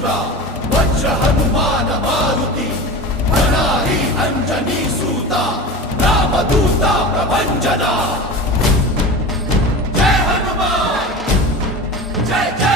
पुत्रा वज्र हनुमान मारुती अनारी अंजनी सूता रामदूता प्रभंजना। जय हनुमान जय जय